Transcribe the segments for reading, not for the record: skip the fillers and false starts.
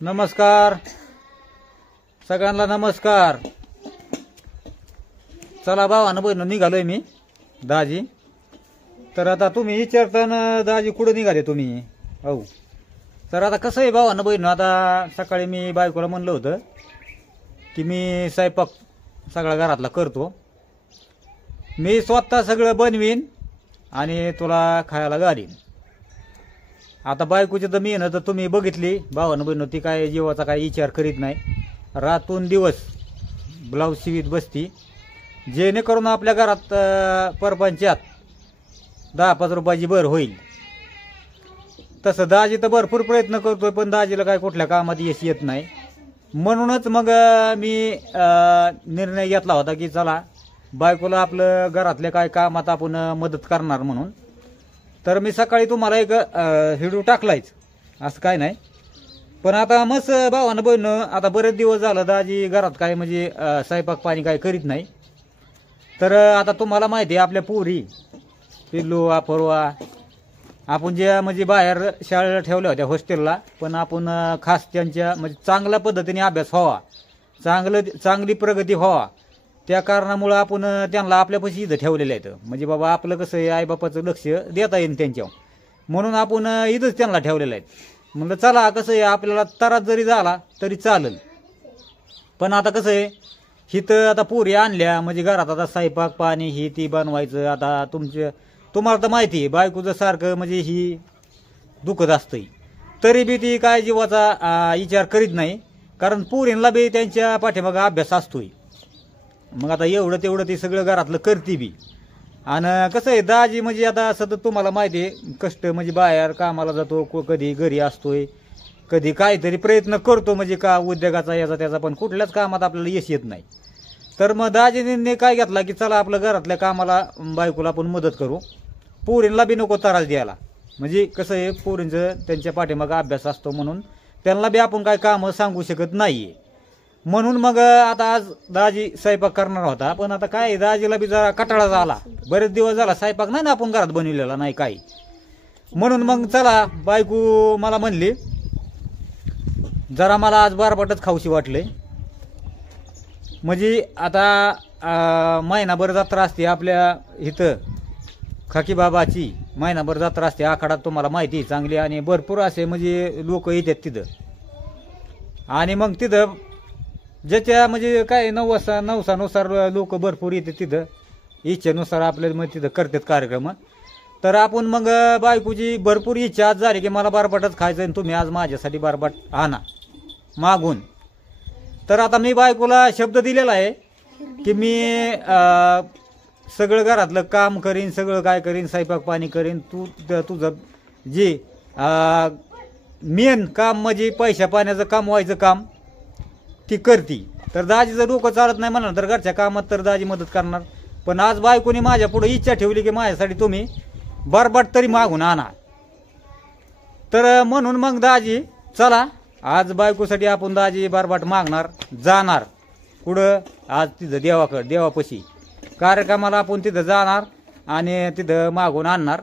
नमस्कार सगळ्यांना नमस्कार। चला भावानं बहिण निघालोय मी दाजी। तर आता तुम्ही विचारताना दाजी कुठं निघाले तुम्ही? हो तर आता कसं आहे भावानं बहिण, आता सकाळी मी बायकोला म्हणलं होतं की मी स्वयंपाक सगळा घरातला करतो, मी स्वतः सगळं बनवीन आणि तुला खायला घालीन। आता बायकोची तर मी ना तर तुम्ही बघितली भावानं बहिण, ती काय जीवाचा काय विचार करीत नाही, रातून दिवस ब्लाऊज शिवीत बसती, जेणेकरून आपल्या घरात परपंचात 10-5 रुपयाची भर होईल। तसं दाजी तर भरपूर प्रयत्न करतोय, पण दाजीला काय कुठल्या कामात यश येत नाही। म्हणूनच मग मी निर्णय घेतला होता की चला बायकोला आपलं घरातल्या काय कामात आपण मदत करणार म्हणून। तर मी सकाळी तुम्हाला एक व्हिडिओ टाकलायच, असं काय नाही, पण आता मस्त भावानं बहिण आता बरेच दिवस झालं दाजी घरात काय म्हणजे स्वयंपाक पाणी काय करीत नाही। तर आता तुम्हाला माहिती आहे आपल्या पोरी पिल्लू अपर्वा आपण जे म्हणजे बाहेर शाळेला ठेवल्या होत्या हॉस्टेलला, पण आपण खास त्यांच्या म्हणजे चांगल्या पद्धतीने अभ्यास व्हावा, चांगली प्रगती व्हावा त्या कारणामुळे आपण त्यांना आपल्यापाशी इथं ठेवलेलं आहे। म्हणजे बाबा आपलं कसं आहे आईबापाचं लक्ष देता येईल त्यांच्यावर, म्हणून आपण इथंच त्यांना ठेवलेलं आहे। म्हणलं चला कसं आहे आपल्याला त्रास जरी झाला तरी चालेल, पण आता कसं आहे हिथं आता पोरी आणल्या म्हणजे घरात आता स्वयंपाक पाणी ही ती बनवायचं। आता तुम्हाला तर माहिती आहे बायकोचं सारखं म्हणजे ही दुखत असतंय, तरी बी ती काय जीवाचा विचार करीत नाही, कारण पोरींना बी त्यांच्या पाठीमागं अभ्यास असतोय। मग आता एवढं तेवढं ती सगळं घरातलं करते बी। आणि कसं आहे दाजी म्हणजे आता सतत तुम्हाला माहिती आहे कष्ट म्हणजे बाहेर कामाला जातो, कधी घरी असतोय, कधी काहीतरी प्रयत्न करतो म्हणजे का उद्योगाचा याचा त्याचा, पण कुठल्याच कामात आपल्याला यश येत नाही। तर मग दाजीने काय घेतला की चला आपलं घरातल्या कामाला बायकोला आपण मदत करू, पोरींना बी नको त्रास द्यायला। म्हणजे कसं आहे पोरींचं त्यांच्या पाठीमागं अभ्यास असतो, म्हणून त्यांना बी आपण काय कामं सांगू शकत नाही। म्हणून मग आता आज दाजी स्वयंपाक करणार होता, पण आता काय दाजीला बी जरा कटाळा झाला, बरेच दिवस झाला स्वयंपाक नाही ना आपण घरात बनवलेला नाही काही, म्हणून मग चला बायको मला म्हणली जरा मला आज बारबाटच खाऊशी वाटले। म्हणजे आता महिनाभर जत्रा असते आपल्या इथं खाकी बाबाची, महिनाभर जत्रा असते आखाडात, तुम्हाला माहिती चांगली, आणि भरपूर असे म्हणजे लोक येतात तिथं। आणि मग तिथं ज्याच्या म्हणजे काय नवसानुसार लोक भरपूर येतात तिथं, इच्छेनुसार आपल्याला मग तिथं करतात कार्यक्रम। तर आपण मग बायकोची भरपूर इच्छा आज झाली की मला बारबाटच खायचं आणि तुम्ही आज माझ्यासाठी बारबाट आणा मागून। तर आता मी बायकोला शब्द दिलेला आहे की मी सगळं घरातलं काम करीन, सगळं काय करीन, स्वयंपाक पाणी करीन, तुझं जे मेन काम म्हणजे पैशा पाण्याचं काम व्हायचं काम ती करती। तर दाजीचं डोकं चालत नाही म्हणणार तर घरच्या कामात तर दाजी मदत करणार, पण आज बायकोने माझ्या पुढे इच्छा ठेवली की माझ्यासाठी तुम्ही बारबाट तरी मागून आणा। तर म्हणून मग दाजी चला आज बायकोसाठी आपण दाजी बारबाट मागणार, जाणार कुठं आज तिथं देवापाशी कार्यक्रमाला आपण तिथं जाणार आणि तिथं मागून आणणार।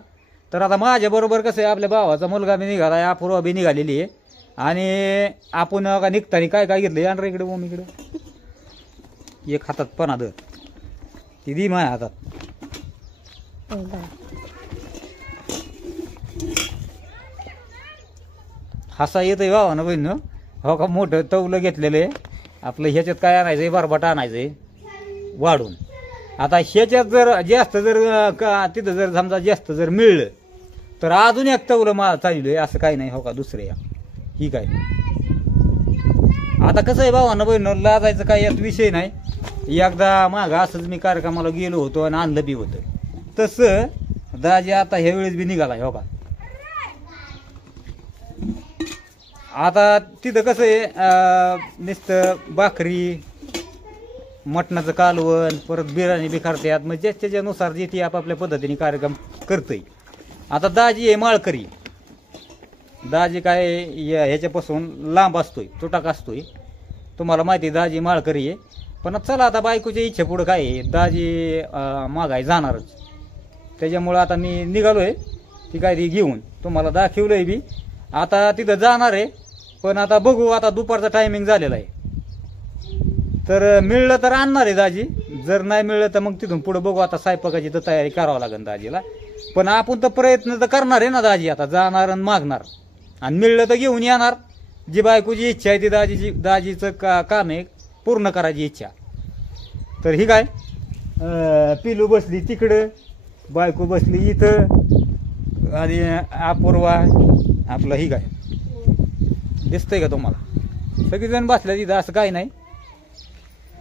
तर आता माझ्याबरोबर कसं आहे आपल्या भावाचा मुलगा बी निघाला आहे, अपूर्वा बी निघालेली आहे, आणि आपण का निघताना काय काय घेतलं यान रे इकडे मग इकडे एक हातात पण आदर ती दी माझ्या हातात हसा येतोय भावानं बहिण। हो का मोठं तवलं घेतलेलं आहे आपलं, ह्याच्यात काय आणायचंय बारबाट आणायचंय वाढून। आता ह्याच्यात जर जास्त जर तिथं जर समजा जास्त जर मिळलं तर अजून एक तवलं मला चाललोय, असं काही नाही हो का दुसरे ही काय। आता कसं आहे भावानं बहिण लाजायचं काय यात विषय नाही, एकदा माग असंच मी कार्यक्रमाला गेलो होतो आणि आणलं बी होतं, तसं दाजी आता ह्या वेळेस बी निघालाय हो का। आता तिथं कसं आहे नुसतं भाकरी मटणाचं कालवण परत बिर्याणी बी करतात, मग ज्याच्यानुसार जे ती आपापल्या पद्धतीने कार्यक्रम करतोय। आता दाजी आहे माळकरी, दाजी काय ह्याच्यापासून लांब असतोय, तुटाक असतोय, तुम्हाला माहिती दाजी माळकरी आहे। पण चला आता बायकोच्या इच्छा पुढं काय आहे, दाजी मागाय जाणारच, त्याच्यामुळं आता मी निघालोय ती काय ती घेऊन तुम्हाला दाखवलंय बी। आता तिथं जाणार आहे पण आता बघू, आता दुपारचा टायमिंग झालेला आहे. तर मिळलं तर आणणार आहे दाजी, जर नाही मिळलं तर मग तिथून पुढे बघू. आता स्वयंपाकाची तर तयारी करावं लागेल दाजीला. पण आपण तर प्रयत्न तर करणार आहे ना दाजी, आता जाणार आणि मागणार आणि मिळलं तर घेऊन येणार. जी बायकोची इच्छा आहे ती दाजीचं काम आहे पूर्ण करायची इच्छा. तर ही काय पिलू बसली तिकडं, बायको बसली इथं आणि अपूर्वा आपलं ही काय दिसतंय का तुम्हाला? सगळीजण बसल्या तिथं, असं काही नाही.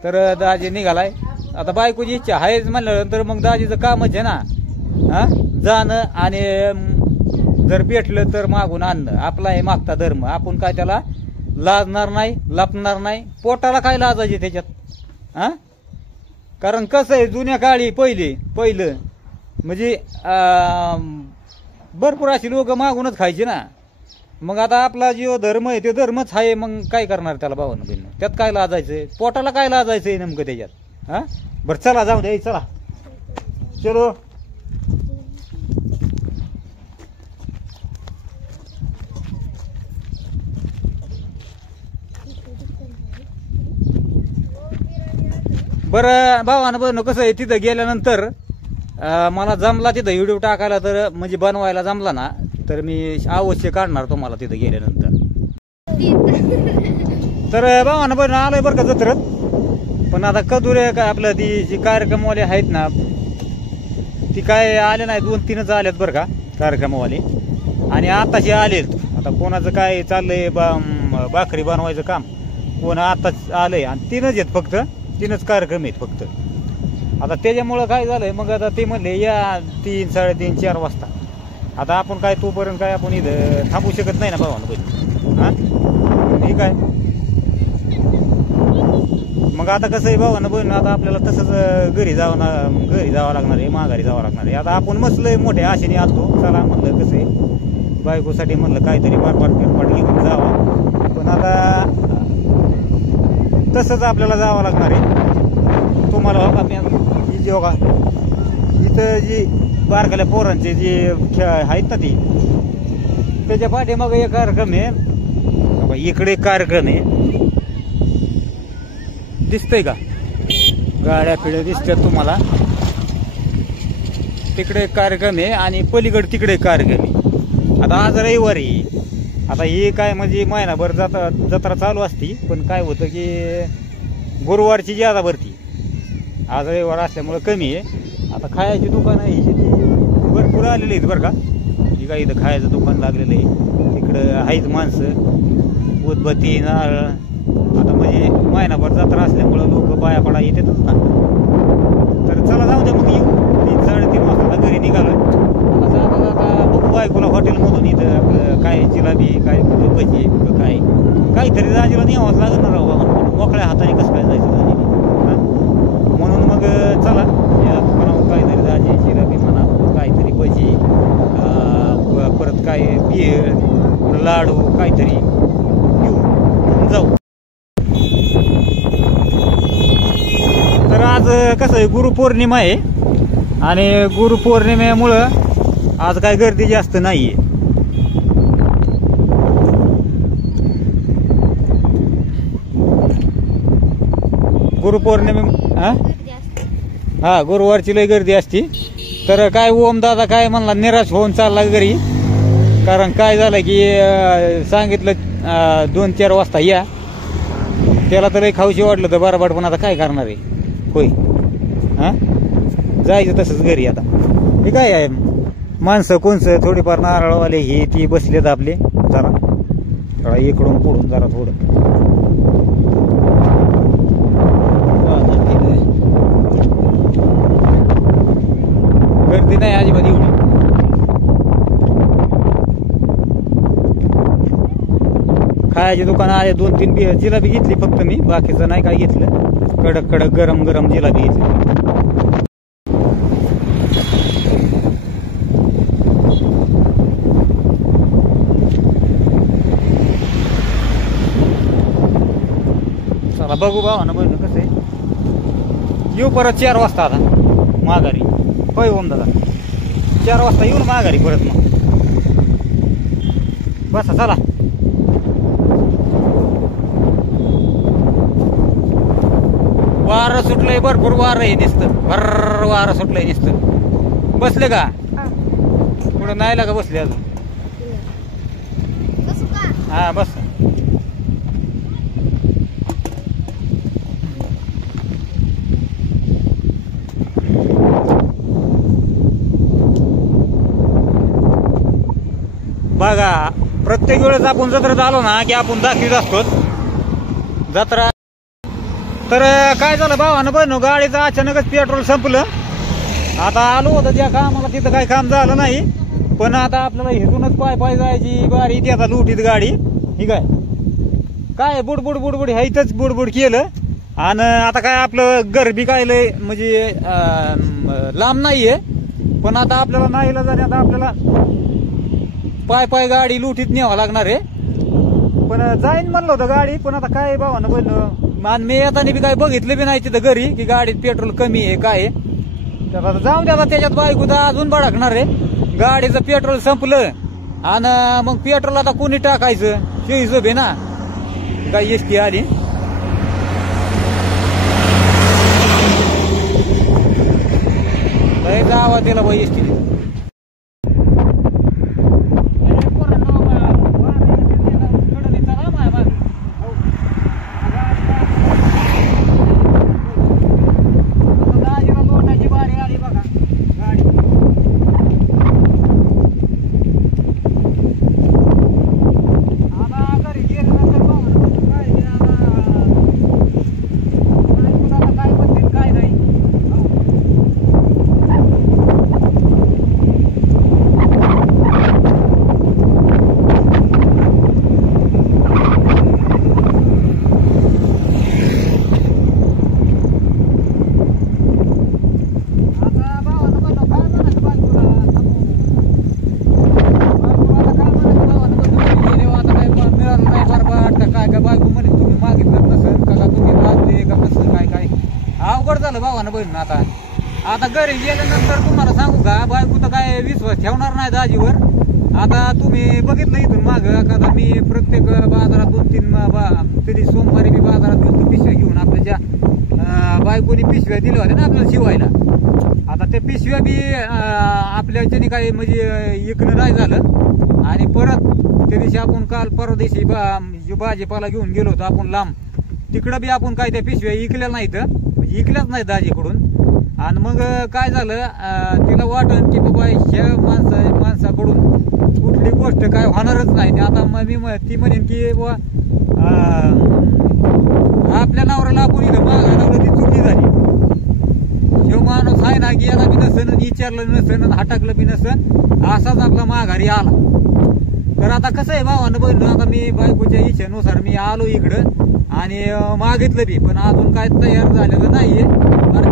तर दाजी निघालाय. आता बायकोची इच्छा आहेच म्हणल्यानंतर मग दाजीचं कामच आहे ना, हा, जाणं आणि जर भेटलं तर मागून आणणं. आपला हे मागता धर्म, आपण काय त्याला लाजणार नाही, लपणार नाही. पोटाला काय लाजायचे त्याच्यात, हा? कारण कसं आहे, जुन्या काळी पहिलं म्हणजे भरपूर अशी लोक मागूनच खायचे ना. मग आता आपला जो धर्म आहे ते धर्मच आहे, मग काय करणार त्याला भावानं बहिणं? त्यात काय लाजायचंय? पोटाला काय लाजायचंय नेमकं त्याच्यात, हा? बरं चला जाऊ द्या, चला चलो. बरं भावानं बहिणं कसं आहे, तिथं गेल्यानंतर मला जमला तिथं व्हिडिओ टाकायला, तर म्हणजे बनवायला जमला ना, तर मी अवश्य काढणार तुम्हाला तिथं गेल्यानंतर. तर भावानं बहिणं आलोय बरं का जत्रत. पण आता कदुरे काय आपलं ती जी कार्यक्रमवाले आहेत ना, ती काय आले नाही, 2-3च आलेत बरं का कार्यक्रमवाले. आणि आताशी आलेत. आता कोणाचं काय चाललंय भाकरी बनवायचं काम, कोण आताच आलंय. आणि 3च आहेत फक्त, 3च कार्यक्रम आहेत फक्त. आता त्याच्यामुळं काय झालंय, मग आता ते म्हणले या 3, 3:30, 4 वाजता. आता आपण काय तोपर्यंत काय आपण इथं थांबू शकत नाही ना भावानं बहिणी, हा? ठीक आहे. मग आता कसं आहे भावानं बहिणी, आता आपल्याला तसंच घरी जावं लागणार आहे, माघारी जावं लागणार आहे. आता आपण मसलंय मोठ्या आशेने आलतो, चला म्हणलं कसं आहे बायकोसाठी म्हणलं काहीतरी पाठ घेऊन जावा. पण आता तसंच आपल्याला जावं लागणार आहे. तुम्हाला हो का, मी ही जी हो का इथं जी बारकाल्या पोरांचे जे खेळ आहेत ना, ती त्याच्या पाठीमाग एक कार्यक्रम आहे. इकडे कार्यक्रम आहे, दिसतंय का? गाड्या पिढ्या दिसतात तुम्हाला. तिकडे एक कार्यक्रम आहे आणि पलीकडे तिकडे एक कार्यक्रम आहे. आता आज रविवारी, आता ही काय म्हणजे महिनाभर जत्रा चालू असती. पण काय होतं की गुरुवारची ज्यादा भरती, आज रविवार असल्यामुळं कमी आहे. आता खायची दुकानं ही ती भरपूर आलेली आहेत बरं का. ही काय इथं खायचं दुकान लागलेलं आहे, तिकडं आहेत माणसं, उदबत्ती नारळ. आता म्हणजे महिनाभर जत्रा असल्यामुळं लोक पाया पडा येतातच ना. तर चला जाऊ द्या मग, येऊ 3-3:30 वाजता घरी निघालोय. आता बघू बायकोला हॉटेलमधून इथं आपलं काय जिलाबी, काय कुठं भजी, कुठं काय काहीतरी दाजीला न्यावाच लागणार राहू बाबा. मोकळ्या हाताने कसं काय जायचं दाजीने, म्हणून मग चला या दुकानावर काहीतरी दाजी जिलाबी म्हणा, काहीतरी भजी, परत काय भेळ, लाडू काहीतरी घेऊन जाऊ. तर आज कसं आहे, गुरुपौर्णिमा आहे आणि गुरुपौर्णिमेमुळं आज काय गर्दी जास्त नाहीये. गुरुपौर्णिमे हा गुरुवारची लय गर्दी असती. तर काय ओम दादा काय म्हणला, निराश होऊन चालला घरी. कारण काय झालं की सांगितलं 2-4 वाजता या, त्याला तर लय खाऊशी वाटलं तर बरोबर. पण आता काय करणार आहे होय, हा जायचं तसंच घरी. आता हे काय आहे, माणसं कोणचं थोडीफार नारळवाले ही ती बसलेत आपले. जरा इकडून पुढून जरा थोडं गर्दी नाही अजिबात एवढी. खायची दुकानं आहे, 2-3 जिलाबी घेतली फक्त मी, बाकीचं नाही काय घेतलं. कडक कडक गरम गरम जिलाबी घेतली. चला बघू भावानं बहिणं कसं आहे. येऊ परत 4 वाजता आता माघारी. होय ओम दादा, 4 वाजता येऊन माघारी परत. मग बसा चला. वारं सुटलंय, भरपूर वारं आहे नुसतं, भर वारं सुटलंय नुसतं. बसले का पुढं? नाही लागा बसले अजून. हा बस. बघा प्रत्येक वेळेस आपण जत्रेत आलो ना की आपण दाखवीत असतो जत्रा. तर काय झालं भावानं बहिणो, गाडीचं अचानकच पेट्रोल संपलं. आता आलो होतं त्या कामाला, तिथं काही काम झालं नाही. पण आता आपल्याला इथूनच पाय पाय जायची बारी. ती आता लुटीत गाडी ही काय बुडबुड बुडबुड ह्याच बुडबुड केलं. आणि आता काय आपलं घर बी काय लय म्हणजे लांब नाहीये. पण आता आपल्याला नाही जाणे, आता आपल्याला पाय पाय गाडी लुटीत न्यावं लागणार आहे. पण जाईन म्हणलं होतं गाडी, पण आता काय भावानं बहिणं, आणि मी येताना बी काय बघितलं बी नाही तिथं घरी की गाडीत पेट्रोल कमी आहे काय. तर आता जाऊन द्या, त्याच्यात बायको तर अजून भडकणार आहे. गाडीचं पेट्रोल संपलं आणि मग पेट्रोल आता कोणी टाकायचं, हे हिशोब आहे ना. काय एसटी आली, जावा त्याला बाई एसटी. अवघड झालं भावानं बहिण. आता घरी गेल्यानंतर तुम्हाला सांगू का, बायको तर काय विश्वास ठेवणार नाही दाजीवर. आता तुम्ही बघितलं इथून माग, आता मी प्रत्येक बाजारात 2-3 तरी सोमवारी मी बाजारात गेलो पिशव्या घेऊन. आपल्या ज्या बायकोनी पिशव्या दिल्या होत्या ना आपल्याला शिवायला, आता त्या पिशव्या बी आपल्याच्यानी काही म्हणजे इकणं नाही झालं. आणि परत त्या दिवशी आपण काल परवा दिवशी भाजीपाला घेऊन गेलो होतो आपण लांब, तिकडं बी आपण काय त्या पिशव्या इकल्या नाहीत, म्हणजे इकल्याच नाही दाजीकडून. आणि मग काय झालं, तिला वाटलं की बाबा ह्या माणसाकडून कुठली गोष्ट काय होणारच नाही. आता ती म्हणेन की बाबा आपल्या नवऱ्याला आपण इथं मागायला लावलं, ती चुकी झाली. ह्यो माणूस आहे ना की याला बी नसन, विचारलं नसन, हटकलं बी नसन, असाच आपला माघारी आला. तर आता कसं आहे भावानं बहिण, आता मी बायकोच्या इच्छेनुसार मी आलो इकडं आणि मागितलं बी, पण अजून काय तयार झालेलं नाहीये.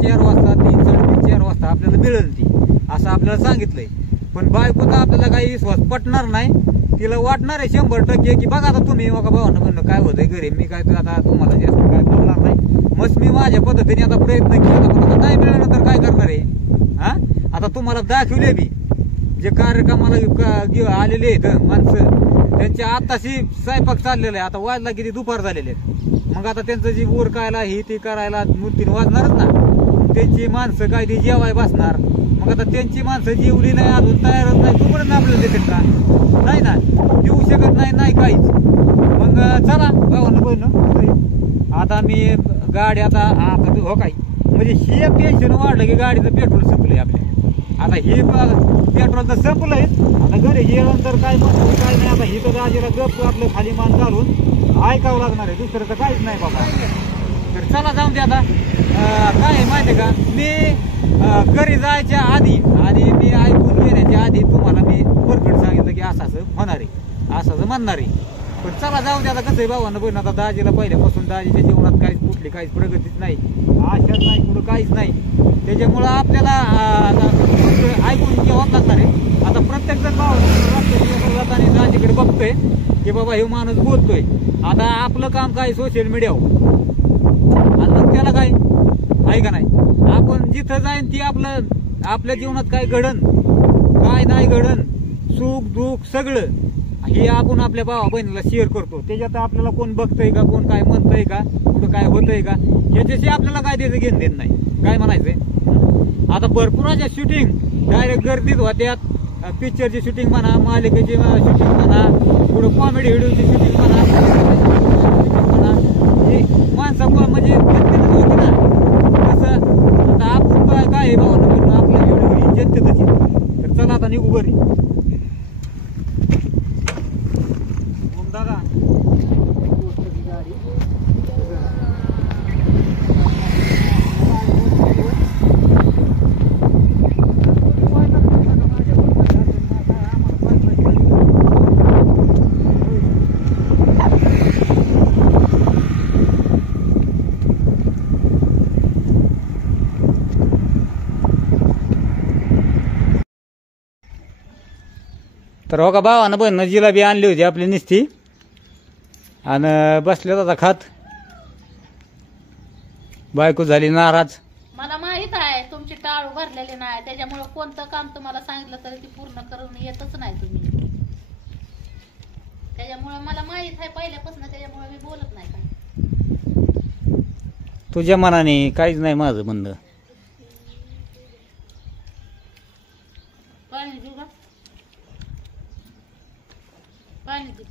4 वाजता 3-4 वाजता आपल्याला मिळेल ती, असं आपल्याला सांगितलंय. पण बायकोचा आपल्याला काही विश्वास पटणार नाही. तिला वाटणार आहे 100% की बघा आता तुम्ही बघा भावानं बहिण काय होतंय घरी. मी काय आता तुम्हाला जास्त काय बोलणार नाही. मग मी माझ्या पद्धतीने आता प्रयत्न केला, पण आता नाही मिळालं तर काय करणार आहे. हा आता तुम्हाला दाखवले बी जे कार्यक्रमाला आलेले आहेत माणसं, त्यांच्या आताशी स्वयंपाक चाललेला आहे. आता वाजला किती दुपार झालेले आहेत. मग आता त्यांचं जी उरकायला ही ती करायला 2-3 वाजणारच ना. त्यांची माणसं काय ती जेवाय बसणार. मग आता त्यांची माणसं जेवली नाही, अजून तयारच नाही, तोपर्यंत आपल्याला देतात का? नाही ना, देऊ शकत नाही काहीच. मग चला भावानं बहिण, आता मी गाडी आता हो काय म्हणजे ही एक टेन्शन वाढलं की गाडीचं पेट्रोल संपलंय आपल्या. आता हे पेट्रोल तर संपलंय, आता घरी गेल्यानंतर काय म्हणतो काय नाही. आता ही तर दाजीला गप आपलं खाली मान घालून ऐकावं लागणार आहे, दुसरं तर काहीच नाही बाबा. तर चला जाऊन दे. आता काय आहे माहिती आहे का, मी घरी जायच्या आधी आणि मी ऐकून घेण्याच्या आधी तुम्हाला मी परफेक्ट सांगितलं की असं होणार आहे, असं म्हणणार आहे. पण चला जाऊ दे. आता कसं आहे भावानं बहिण, आता दाजीला पहिल्यापासून दाजीच्या जीवनात काहीच प्रगतीच नाही, आशाच नाही, कुठं काहीच नाही. त्याच्यामुळं आपल्याला ऐकून घ्यावं लागणार आहे. आता प्रत्येक जण भावाने दाजीकडे बघतोय की बाबा हे माणूस बोलतोय. आता आपलं काम काय सोशल मीडियावर, आणि मग त्याला काय आहे का नाही. आपण जिथं जाईन ती आपल्या जीवनात काय घडन काय नाही घडन, सुख दुःख सगळं हे आपण आपल्या भावा बहिणीला शेअर करतो, त्याच्यात आपल्याला कोण बघतंय का, कोण काय म्हणतंय का, कुठं काय होतंय का, ह्याच्याशी आपल्याला काय त्याचं घेणं देणं नाही. काय म्हणायचंय, आता भरपूर अशा शूटिंग डायरेक्ट गर्दीत होत्यात. पिक्चरची शूटिंग म्हणा, मालिकेची शूटिंग म्हणा, पुढं कॉमेडी व्हिडिओची शूटिंग म्हणा, हे माणसामुळे म्हणजे जनतेतच होती ना. तसं आता आपण काय आहे भावना, आपल्या व्हिडिओ जनतेतच. तर चला आता निघू घरी. दादा तर हो का भावानं बहिणीनं जिलाबी आणली होती आपली निस्ती आणि बसल्यात आता खात. बायको झाली नाराज. मला माहित आहे तुमची टाळू भरलेली नाही, त्याच्यामुळे कोणतं काम तुम्हाला सांगितलं तरी ती पूर्ण करून येतच नाही तुम्ही. त्याच्यामुळे मला माहित आहे पहिल्यापासून, त्याच्यामुळे मी बोलत नाही काय. तुझ्या मनाने काहीच नाही माझं म्हणणं. पाणी देऊ का? पाणी दे.